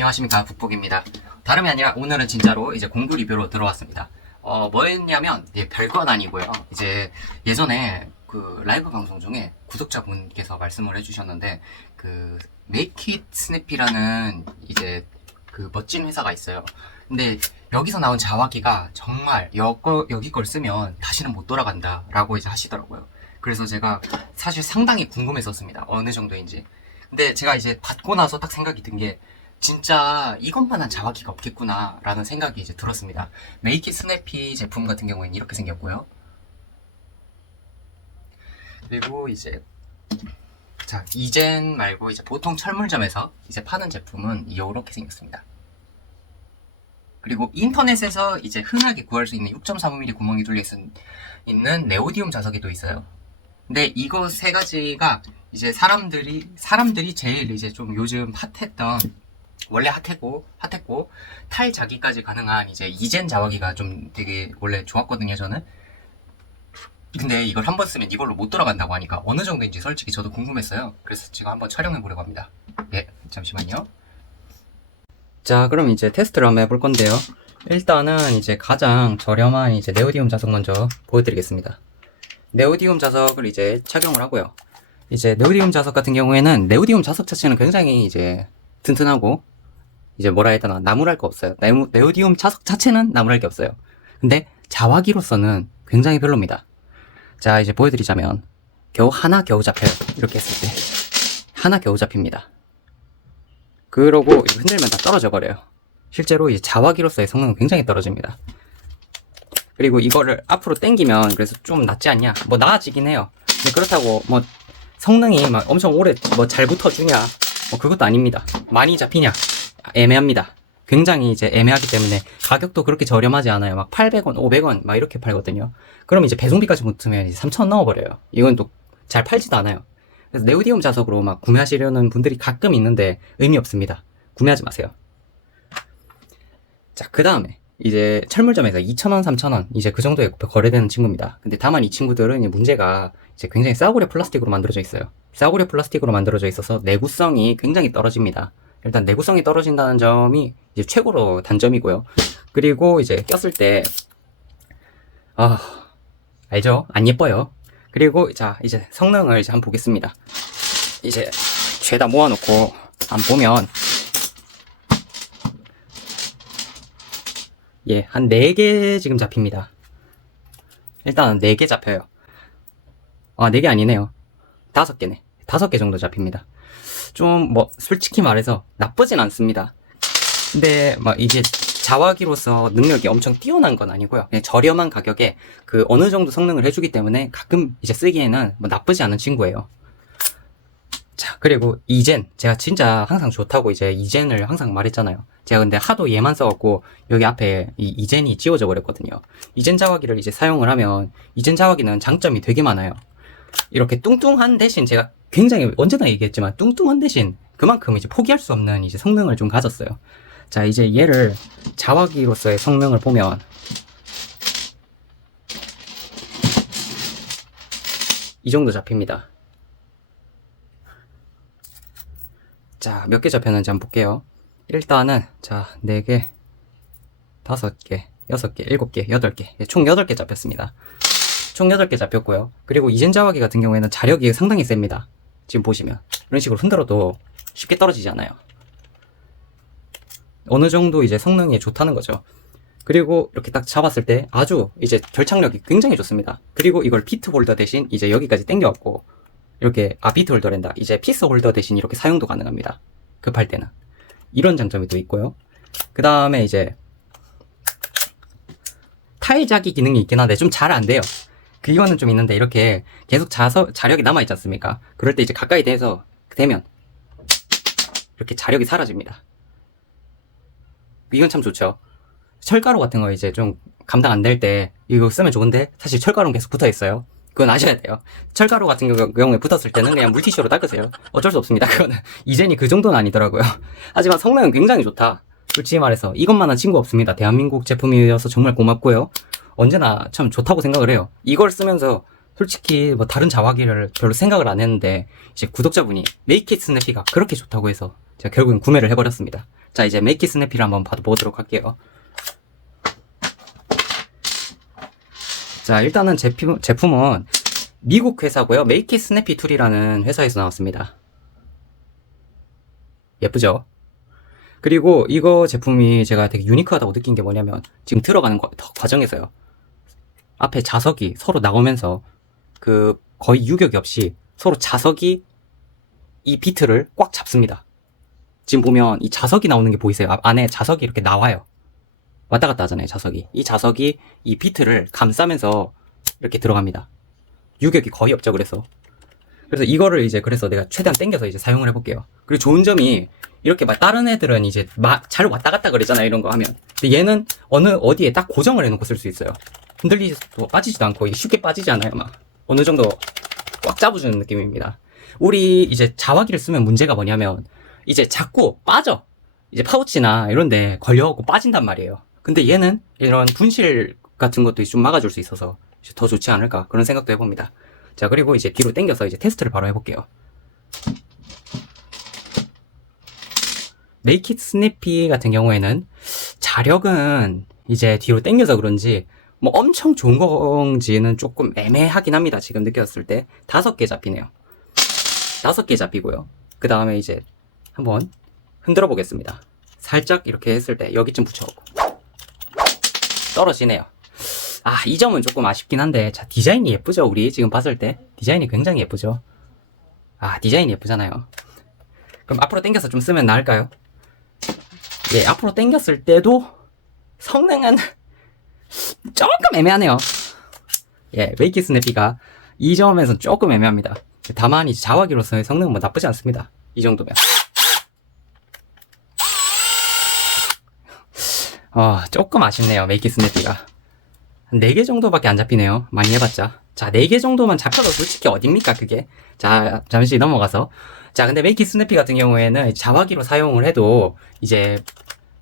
안녕하십니까, 북북입니다. 다름이 아니라 오늘은 진짜로 이제 공구 리뷰로 들어왔습니다. 뭐였냐면 별건 아니고요. 이제 예전에 그 라이브 방송 중에 구독자분께서 말씀을 해주셨는데 그 Make It Snappy라는 이제 그 멋진 회사가 있어요. 근데 여기서 나온 자화기가 정말 여기 걸 쓰면 다시는 못 돌아간다 라고 이제 하시더라고요. 그래서 제가 사실 상당히 궁금했었습니다. 어느 정도인지. 근데 제가 이제 받고 나서 딱 생각이 든 게 진짜 이것만한 자화기가 없겠구나 라는 생각이 이제 들었습니다. 메이키 스냅피 제품 같은 경우에는 이렇게 생겼고요. 그리고 이제 자, 이젠 말고 이제 보통 철물점에서 이제 파는 제품은 이렇게 생겼습니다. 그리고 인터넷에서 이제 흔하게 구할 수 있는 6.35mm 구멍이 뚫려 있는 네오디움 자석이 또 있어요. 근데 이거 세 가지가 이제 사람들이 제일 이제 좀 요즘 핫했던, 원래 핫했고 탈자기까지 가능한 이제 이젠 자화기가 좀 되게 원래 좋았거든요, 저는. 근데 이걸 한번 쓰면 이걸로 못 돌아간다고 하니까 어느 정도인지 솔직히 저도 궁금했어요. 그래서 지금 한번 촬영해 보려고 합니다. 네, 잠시만요. 자, 그럼 이제 테스트를 한번 해볼 건데요. 일단은 이제 가장 저렴한 이제 네오디움 자석 먼저 보여드리겠습니다. 네오디움 자석을 이제 착용을 하고요. 이제 네오디움 자석 같은 경우에는 네오디움 자석 자체는 굉장히 이제 튼튼하고 이제 뭐라 해야 되나 나무랄 거 없어요. 네오디움 자석 자체는 나무랄 게 없어요. 근데 자화기로서는 굉장히 별로입니다. 자, 이제 보여드리자면 하나 겨우 잡혀요. 이렇게 했을 때 하나 겨우 잡힙니다. 그러고 흔들면 다 떨어져 버려요. 실제로 이 자화기로서의 성능은 굉장히 떨어집니다. 그리고 이거를 앞으로 당기면 그래서 좀 낫지 않냐? 뭐 나아지긴 해요. 근데 그렇다고 뭐 성능이 막 엄청 오래 뭐 잘 붙어주냐? 뭐 그것도 아닙니다. 많이 잡히냐? 애매합니다. 굉장히 이제 애매하기 때문에 가격도 그렇게 저렴하지 않아요. 막 800원, 500원 막 이렇게 팔거든요. 그럼 이제 배송비까지 붙으면 이제 3,000원 넣어버려요. 이건 또 잘 팔지도 않아요. 그래서 네오디움 자석으로 막 구매하시려는 분들이 가끔 있는데 의미 없습니다. 구매하지 마세요. 자, 그 다음에 이제 철물점에서 2,000원, 3,000원 이제 그 정도에 거래되는 친구입니다. 근데 다만 이 친구들은 문제가 이제 굉장히 싸구려 플라스틱으로 만들어져 있어요. 싸구려 플라스틱으로 만들어져 있어서 내구성이 굉장히 떨어집니다. 일단 내구성이 떨어진다는 점이 이제 최고로 단점이고요. 그리고 이제 꼈을 때 알죠? 안 예뻐요. 그리고 자, 이제 성능을 이제 한번 보겠습니다. 이제 죄다 모아놓고 한번 보면 한 4개 지금 잡힙니다. 일단 4개 잡혀요. 4개 아니네요. 5개네. 5개 정도 잡힙니다. 좀 뭐 솔직히 말해서 나쁘진 않습니다. 근데 막 이게 자화기로서 능력이 엄청 뛰어난 건 아니고요. 그냥 저렴한 가격에 그 어느 정도 성능을 해주기 때문에 가끔 이제 쓰기에는 뭐 나쁘지 않은 친구예요. 자, 그리고 이젠 제가 진짜 항상 좋다고 이제 이젠을 항상 말했잖아요. 제가 근데 하도 얘만 써갖고 여기 앞에 이 이젠이 지워져 버렸거든요. 이젠 자화기를 이제 사용을 하면 이젠 자화기는 장점이 되게 많아요. 이렇게 뚱뚱한 대신 제가 굉장히 언제나 얘기했지만 뚱뚱한 대신 그만큼 이제 포기할 수 없는 이제 성능을 좀 가졌어요. 자, 이제 얘를 자화기로서의 성능을 보면 이 정도 잡힙니다. 자, 몇 개 잡혔는지 한번 볼게요. 일단은 자, 4개, 5개, 6개, 7개, 8개 총 8개 잡혔습니다. 총 8개 잡혔고요. 그리고 이젠 자화기 같은 경우에는 자력이 상당히 셉니다. 지금 보시면 이런 식으로 흔들어도 쉽게 떨어지지 않아요. 어느 정도 이제 성능이 좋다는 거죠. 그리고 이렇게 딱 잡았을 때 아주 이제 결착력이 굉장히 좋습니다. 그리고 이걸 비트 홀더 대신 이제 여기까지 당겨갖고 이렇게 비트 홀더랜다. 이제 피스 홀더 대신 이렇게 사용도 가능합니다. 급할 때는. 이런 장점이 또 있고요. 그 다음에 이제 탈자기 기능이 있긴 한데 좀 잘 안 돼요. 이거는 좀 있는데 이렇게 계속 자력이 남아있지 않습니까? 그럴 때 이제 가까이 되면 이렇게 자력이 사라집니다. 이건 참 좋죠. 철가루 같은 거 이제 좀 감당 안 될 때 이거 쓰면 좋은데 사실 철가루는 계속 붙어 있어요. 그건 아셔야 돼요. 철가루 같은 경우에 붙었을 때는 그냥 물티슈로 닦으세요. 어쩔 수 없습니다. 그거는 이젠이 그 정도는 아니더라고요. 하지만 성능은 굉장히 좋다. 솔직히 말해서 이것만한 친구 없습니다. 대한민국 제품이어서 정말 고맙고요. 언제나 참 좋다고 생각을 해요. 이걸 쓰면서 솔직히 뭐 다른 자화기를 별로 생각을 안 했는데 이제 구독자분이 메이킷 스냅피가 그렇게 좋다고 해서 제가 결국엔 구매를 해버렸습니다. 자, 이제 메이키 스냅피를 한번 보도록 할게요. 자, 일단은 제품은 미국 회사고요. 메이키 스냅피 툴이라는 회사에서 나왔습니다. 예쁘죠? 그리고 이거 제품이 제가 되게 유니크하다고 느낀 게 뭐냐면 지금 들어가는 과정에서요. 앞에 자석이 서로 나오면서 그 거의 유격이 없이 서로 자석이 이 비트를 꽉 잡습니다. 지금 보면 이 자석이 나오는 게 보이세요? 안에 자석이 이렇게 나와요. 왔다 갔다 하잖아요, 자석이. 이 자석이 이 비트를 감싸면서 이렇게 들어갑니다. 유격이 거의 없죠, 그래서 이거를 이제 그래서 내가 최대한 당겨서 이제 사용을 해볼게요. 그리고 좋은 점이 이렇게 막 다른 애들은 이제 잘 왔다 갔다 그러잖아요, 이런 거 하면. 근데 얘는 어디에 딱 고정을 해놓고 쓸 수 있어요. 흔들리지도 빠지지도 않고 이게 쉽게 빠지지 않아요, 막. 어느 정도 꽉 잡아주는 느낌입니다. 우리 이제 자화기를 쓰면 문제가 뭐냐면 이제 자꾸 빠져. 이제 파우치나 이런데 걸려갖고 빠진단 말이에요. 근데 얘는 이런 분실 같은 것도 좀 막아줄 수 있어서 더 좋지 않을까 그런 생각도 해봅니다. 자, 그리고 이제 뒤로 당겨서 이제 테스트를 바로 해볼게요. 메이키 스냅피 같은 경우에는 자력은 이제 뒤로 당겨서 그런지 뭐 엄청 좋은 건지는 조금 애매하긴 합니다. 지금 느꼈을 때 5개 잡히네요. 5개 잡히고요. 그 다음에 이제 한번 흔들어 보겠습니다. 살짝 이렇게 했을 때 여기쯤 붙여오고 떨어지네요. 아, 이 점은 조금 아쉽긴 한데, 자, 디자인이 예쁘죠? 우리 지금 봤을 때 디자인이 굉장히 예쁘죠? 아, 디자인이 예쁘잖아요. 그럼 앞으로 당겨서 좀 쓰면 나을까요? 예, 앞으로 당겼을 때도 성능은 조금 애매하네요. 예, 메이키 스냅피가 이 점에서 조금 애매합니다. 다만 이제 자화기로서의 성능은 뭐 나쁘지 않습니다. 이 정도면. 조금 아쉽네요, 메이키 스냅피가. 4개 정도밖에 안 잡히네요. 많이 해봤자. 자, 4개 정도만 잡혀도 솔직히 어딥니까, 그게? 자, 잠시 넘어가서. 자, 근데 메이키 스냅피 같은 경우에는 자화기로 사용을 해도, 이제,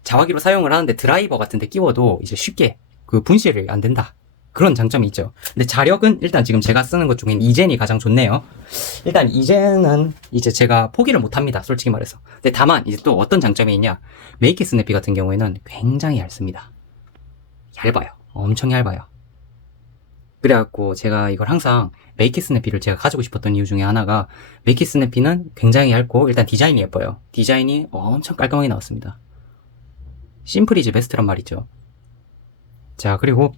자화기로 사용을 하는데 드라이버 같은 데 끼워도 이제 쉽게 그 분실이 안 된다. 그런 장점이 있죠. 근데 자력은 일단 지금 제가 쓰는 것 중엔 이젠이 가장 좋네요. 일단 이젠은 이제 제가 포기를 못 합니다. 솔직히 말해서. 근데 다만 이제 또 어떤 장점이 있냐. 메이키 스냅피 같은 경우에는 굉장히 얇습니다. 얇아요. 엄청 얇아요. 그래갖고 제가 이걸 항상 메이키 스냅피를 제가 가지고 싶었던 이유 중에 하나가 메이키 스냅피는 굉장히 얇고 일단 디자인이 예뻐요. 디자인이 엄청 깔끔하게 나왔습니다. 심플 이즈 베스트란 말이죠. 자, 그리고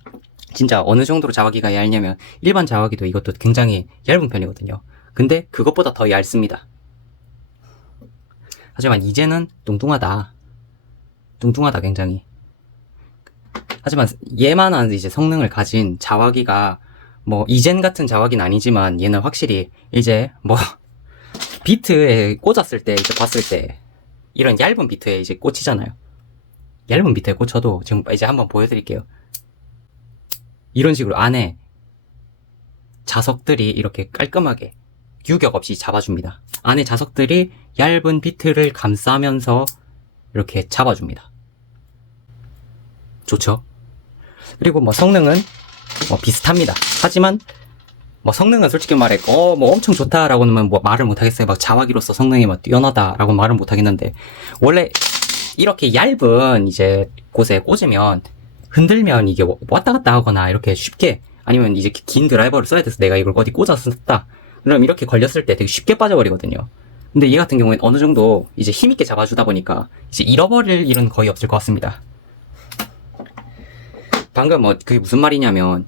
진짜 어느 정도로 자화기가 얇냐면 일반 자화기도 이것도 굉장히 얇은 편이거든요. 근데 그것보다 더 얇습니다. 하지만 이제는 뚱뚱하다. 뚱뚱하다 굉장히. 하지만 얘만한 이제 성능을 가진 자화기가 뭐 이젠 같은 자화기는 아니지만 얘는 확실히 이제 뭐 비트에 꽂았을 때 이제 봤을 때 이런 얇은 비트에 이제 꽂히잖아요. 얇은 비트에 꽂혀도 지금 이제 한번 보여드릴게요. 이런 식으로 안에 자석들이 이렇게 깔끔하게 유격 없이 잡아줍니다. 안에 자석들이 얇은 비트를 감싸면서 이렇게 잡아줍니다. 좋죠? 그리고 뭐 성능은 뭐 비슷합니다. 하지만 뭐 성능은 솔직히 말해 뭐 엄청 좋다라고는 뭐 말을 못 하겠어요. 막 자화기로서 성능이 막 뛰어나다라고 말은 못 하겠는데 원래 이렇게 얇은 이제 곳에 꽂으면 흔들면 이게 왔다 갔다 하거나 이렇게 쉽게 아니면 이제 긴 드라이버를 써야 돼서 내가 이걸 어디 꽂아서 썼다. 그럼 이렇게 걸렸을 때 되게 쉽게 빠져버리거든요. 근데 얘 같은 경우에는 어느 정도 이제 힘있게 잡아주다 보니까 이제 잃어버릴 일은 거의 없을 것 같습니다. 방금 뭐 그게 무슨 말이냐면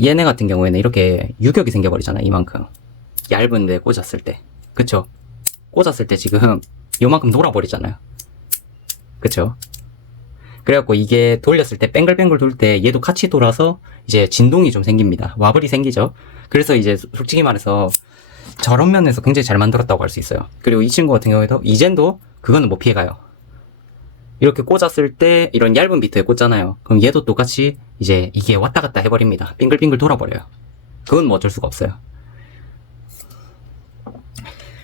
얘네 같은 경우에는 이렇게 유격이 생겨버리잖아요. 이만큼 얇은데 꽂았을 때 그쵸? 꽂았을 때 지금 요만큼 놀아버리잖아요. 그쵸? 그래갖고 이게 돌렸을 때 뱅글뱅글 돌 때 얘도 같이 돌아서 이제 진동이 좀 생깁니다. 와블이 생기죠. 그래서 이제 솔직히 말해서 저런 면에서 굉장히 잘 만들었다고 할 수 있어요. 그리고 이 친구 같은 경우에도 이젠도 그거는 못 피해가요. 이렇게 꽂았을 때 이런 얇은 비트에 꽂잖아요. 그럼 얘도 똑같이 이제 이게 왔다 갔다 해버립니다. 빙글빙글 돌아버려요. 그건 뭐 어쩔 수가 없어요.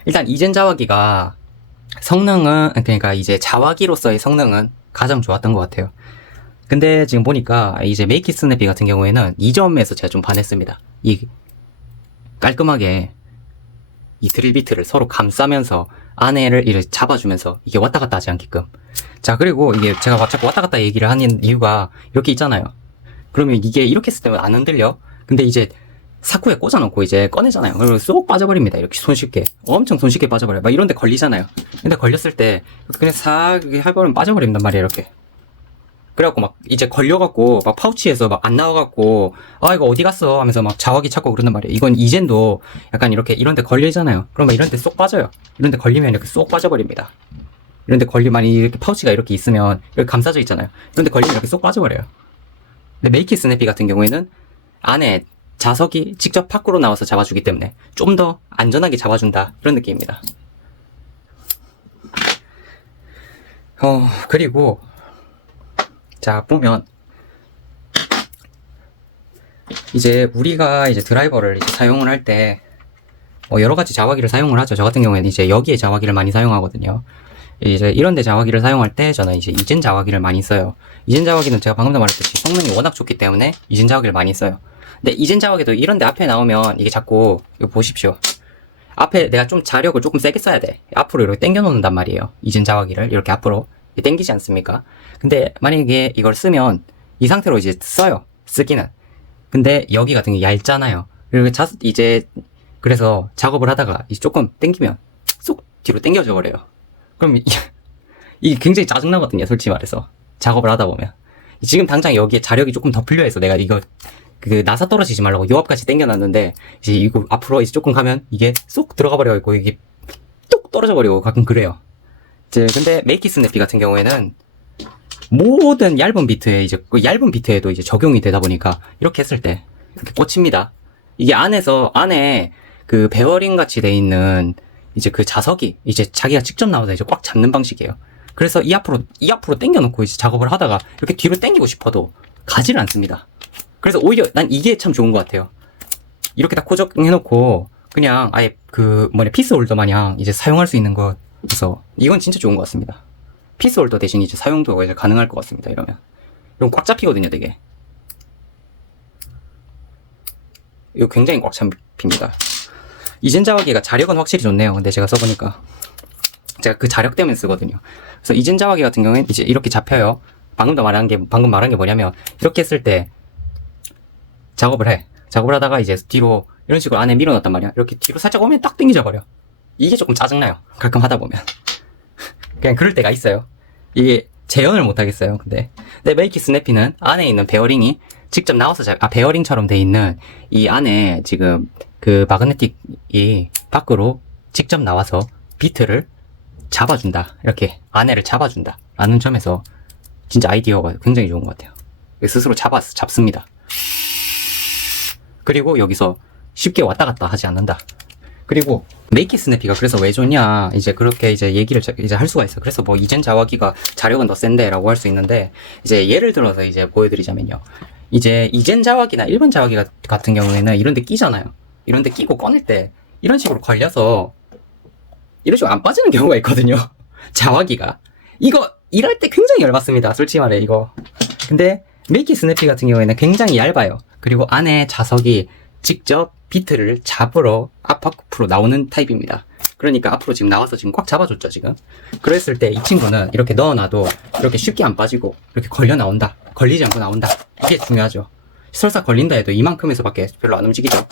일단 이젠 자화기가 성능은 그러니까 이제 자화기로서의 성능은 가장 좋았던 것 같아요. 근데 지금 보니까 이제 메이키 스냅피 같은 경우에는 이 점에서 제가 좀 반했습니다. 이 깔끔하게 이 드릴 비트를 서로 감싸면서 안에를 이렇게 잡아주면서 이게 왔다 갔다 하지 않게끔. 자, 그리고 이게 제가 자꾸 왔다 갔다 얘기를 하는 이유가 이렇게 있잖아요. 그러면 이게 이렇게 했을 때는 안 흔들려. 근데 이제 사쿠에 꽂아놓고 이제 꺼내잖아요. 그리고 쏙 빠져버립니다. 이렇게 손쉽게. 엄청 손쉽게 빠져버려요. 막 이런 데 걸리잖아요. 근데 걸렸을 때 그냥 싹 할거면 빠져버린단 말이에요. 이렇게. 그래갖고 막 이제 걸려갖고 막 파우치에서 막 안 나와갖고 아 이거 어디 갔어 하면서 막 자화기 찾고 그런단 말이에요. 이건 이젠도 약간 이렇게 이런 데 걸리잖아요. 그러면 이런 데 쏙 빠져요. 이런 데 걸리면 이렇게 쏙 빠져버립니다. 이런 데 걸리면 이렇게 파우치가 이렇게 있으면 이렇게 감싸져 있잖아요. 이런 데 걸리면 이렇게 쏙 빠져버려요. 근데 메이키 스냅피 같은 경우에는 안에 자석이 직접 밖으로 나와서 잡아주기 때문에 좀 더 안전하게 잡아준다 이런 느낌입니다. 그리고 자 보면 이제 우리가 이제 드라이버를 이제 사용을 할 때 여러 가지 자화기를 사용을 하죠. 저 같은 경우에는 이제 여기에 자화기를 많이 사용하거든요. 이제 이런데 자화기를 사용할 때 저는 이제 이젠 자화기를 많이 써요. 이젠 자화기는 제가 방금도 말했듯이 성능이 워낙 좋기 때문에 이젠 자화기를 많이 써요. 근데 이젠 자화기도 이런데 앞에 나오면 이게 자꾸 이거 보십시오. 앞에 내가 좀 자력을 조금 세게 써야 돼. 앞으로 이렇게 당겨 놓는단 말이에요. 이젠 자화기를 이렇게 앞으로 당기지 않습니까? 근데 만약에 이걸 쓰면 이 상태로 이제 써요. 쓰기는. 근데 여기 같은 게 얇잖아요. 그리고 이제 그래서 작업을 하다가 이제 조금 당기면 쏙 뒤로 당겨져 버려요. 그럼 이게 굉장히 짜증나거든요. 솔직히 말해서 작업을 하다 보면 지금 당장 여기에 자력이 조금 더 풀려해서 내가 이거 나사 떨어지지 말라고 요 앞까지 당겨놨는데 이제 이거 앞으로 이제 조금 가면 이게 쏙 들어가 버려있고 이게 뚝 떨어져 버리고 가끔 그래요. 근데 메이키 스냅피 같은 경우에는 모든 얇은 비트에 이제 그 얇은 비트에도 이제 적용이 되다 보니까 이렇게 했을 때 이렇게 꽂힙니다. 이게 안에 그 베어링 같이 돼 있는 이제 그 자석이 이제 자기가 직접 나와서 이제 꽉 잡는 방식이에요. 그래서 이 앞으로 당겨놓고 이제 작업을 하다가 이렇게 뒤로 당기고 싶어도 가지를 않습니다. 그래서 오히려 난 이게 참 좋은 것 같아요. 이렇게 다 고정해놓고 그냥 아예 피스 홀더 마냥 이제 사용할 수 있는 거. 그래서 이건 진짜 좋은 것 같습니다. 피스 홀더 대신 이제 사용도 이제 가능할 것 같습니다. 이러면 꽉 잡히거든요, 되게. 이거 굉장히 꽉 잡힙니다. 이젠 자화기가 자력은 확실히 좋네요. 근데 제가 써보니까 제가 그 자력 때문에 쓰거든요. 그래서 이젠 자화기 같은 경우에는 이제 이렇게 잡혀요. 방금 말한 게 뭐냐면 이렇게 했을 때 작업을 하다가 이제 뒤로 이런 식으로 안에 밀어놨단 말이야. 이렇게 뒤로 살짝 오면 딱 당겨져 버려. 이게 조금 짜증나요. 가끔 하다 보면. 그냥 그럴 때가 있어요. 이게 재현을 못 하겠어요. 근데 메이키 스냅피는 안에 있는 베어링이 직접 나와서 베어링처럼 돼 있는 이 안에 지금 그 마그네틱이 밖으로 직접 나와서 비트를 잡아준다. 이렇게 안에를 잡아준다. 라는 점에서 진짜 아이디어가 굉장히 좋은 것 같아요. 스스로 잡습니다. 그리고 여기서 쉽게 왔다 갔다 하지 않는다. 그리고 메이키 스냅피가 그래서 왜 좋냐 이제 그렇게 이제 얘기를 이제 할 수가 있어. 그래서 뭐 이젠 자화기가 자력은 더 센데 라고 할 수 있는데 이제 예를 들어서 이제 보여드리자면요. 이제 이젠 자화기나 일반 자화기 같은 경우에는 이런 데 끼잖아요. 이런 데 끼고 꺼낼 때 이런 식으로 걸려서 이런 식으로 안 빠지는 경우가 있거든요. 자화기가 이거 이럴 때 굉장히 열받습니다. 솔직히 말해 이거. 근데 메이키 스냅피 같은 경우에는 굉장히 얇아요. 그리고 안에 자석이 직접 비트를 잡으러 앞으로 나오는 타입입니다. 그러니까 앞으로 지금 나와서 지금 꽉 잡아줬죠 지금. 그랬을 때 이 친구는 이렇게 넣어놔도 이렇게 쉽게 안 빠지고 이렇게 걸려 나온다. 걸리지 않고 나온다. 이게 중요하죠. 설사 걸린다 해도 이만큼에서밖에 별로 안 움직이죠.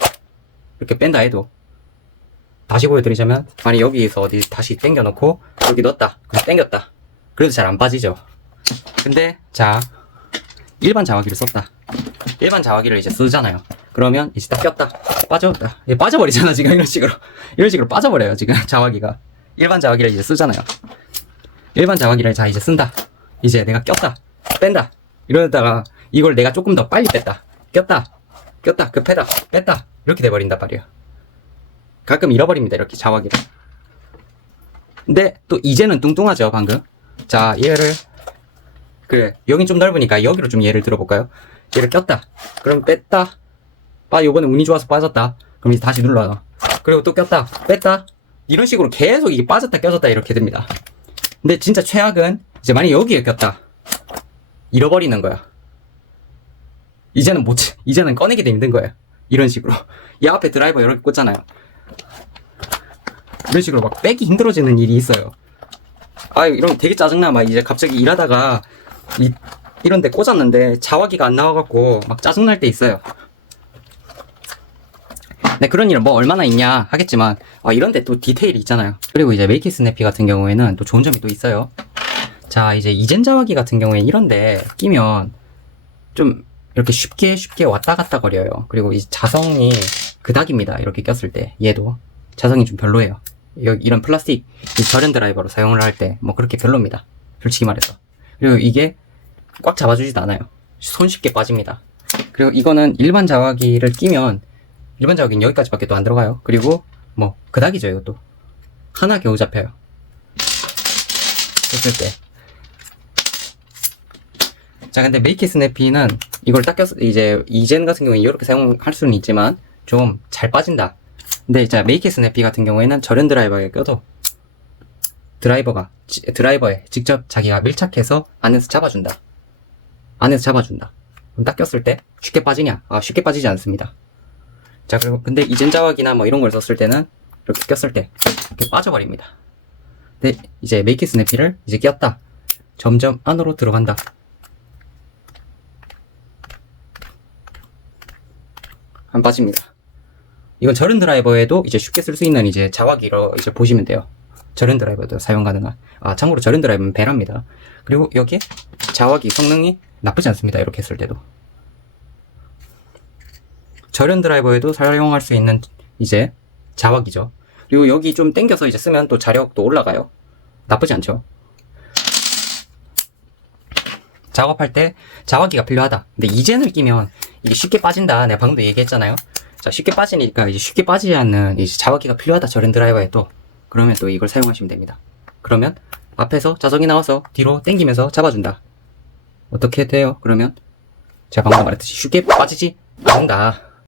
이렇게 뺀다 해도. 다시 보여드리자면 만약 여기에서 어디 다시 당겨놓고 여기 넣었다. 그럼 당겼다. 그래도 잘 안 빠지죠. 근데 자 일반 자화기를 썼다. 일반 자화기를 이제 쓰잖아요. 그러면 이제 딱 꼈다. 빠졌다. 빠져버리잖아 지금 이런 식으로 빠져버려요 지금 자화기가. 일반 자화기를 이제 쓰잖아요. 일반 자화기를 자 이제 쓴다. 이제 내가 꼈다. 뺀다. 이러다가 이걸 내가 조금 더 빨리 뺐다. 꼈다. 급하다. 뺐다. 이렇게 돼버린단 말이에요. 가끔 잃어버립니다 이렇게 자화기를. 근데 또 이제는 뚱뚱하죠 방금. 자 얘를 그래 여긴 좀 넓으니까 여기로 좀 얘를 들어볼까요? 얘를 꼈다. 그럼 뺐다. 요번에 운이 좋아서 빠졌다. 그럼 이제 다시 눌러요. 그리고 또 꼈다. 뺐다. 이런 식으로 계속 이게 빠졌다 껴졌다 이렇게 됩니다. 근데 진짜 최악은 이제 만약 여기에 꼈다. 잃어버리는 거야. 이제는 꺼내기도 힘든 거예요. 이런 식으로. 이 앞에 드라이버 이렇게 꽂잖아요. 이런 식으로 막 빼기 힘들어지는 일이 있어요. 아, 이러면 되게 짜증나. 막 이제 갑자기 일하다가 이런 데 꽂았는데 자화기가 안 나와갖고 막 짜증날 때 있어요. 네, 그런 일은 뭐 얼마나 있냐 하겠지만, 이런 데 또 디테일이 있잖아요. 그리고 이제 메이키 스냅피 같은 경우에는 또 좋은 점이 또 있어요. 자, 이제 이젠 자화기 같은 경우에 이런데 끼면 좀 이렇게 쉽게 왔다 갔다 거려요. 그리고 이 자성이 그닥입니다. 이렇게 꼈을 때. 얘도 자성이 좀 별로예요. 이런 플라스틱 이 절연 드라이버로 사용을 할 때 뭐 그렇게 별로입니다. 솔직히 말해서. 그리고 이게 꽉 잡아주지도 않아요. 손쉽게 빠집니다. 그리고 이거는 일반 자화기를 끼면 일반 자화기는 여기까지밖에 또 안 들어가요. 그리고 뭐 그닥이죠. 이것도 하나 겨우 잡혀요. 했을 때. 자, 근데 메이키 스냅피는 이걸 딱 껴서 이제 이젠 같은 경우에 이렇게 사용할 수는 있지만 좀 잘 빠진다. 근데 자, 메이키 스냅피 같은 경우에는 절연 드라이버에 껴도 드라이버에 직접 자기가 밀착해서 안에서 잡아준다. 그럼 딱 꼈을 때 쉽게 빠지냐? 쉽게 빠지지 않습니다. 자, 그리고 근데 이젠 자화기나 뭐 이런 걸 썼을 때는 이렇게 꼈을 때 이렇게 빠져버립니다. 근데 이제 메이키 스냅피를 이제 꼈다. 점점 안으로 들어간다. 안 빠집니다. 이건 절연 드라이버에도 이제 쉽게 쓸 수 있는 이제 자화기로 이제 보시면 돼요. 절연 드라이버도 사용 가능한. 참고로 절연 드라이버는 배랍니다. 그리고 여기에 자화기 성능이 나쁘지 않습니다. 이렇게 했을 때도. 절연 드라이버에도 사용할 수 있는 이제 자화기죠. 그리고 여기 좀 당겨서 이제 쓰면 또 자력도 올라가요. 나쁘지 않죠. 작업할 때 자화기가 필요하다. 근데 이젠을 끼면 이게 쉽게 빠진다. 내가 방금도 얘기했잖아요. 자, 쉽게 빠지니까 이제 쉽게 빠지지 않는 이제 자화기가 필요하다. 절연 드라이버에 또. 그러면 또 이걸 사용하시면 됩니다. 그러면 앞에서 자석이 나와서 뒤로 당기면서 잡아준다. 어떻게 돼요? 그러면 제가 방금 말했듯이 쉽게 빠지지 않는다.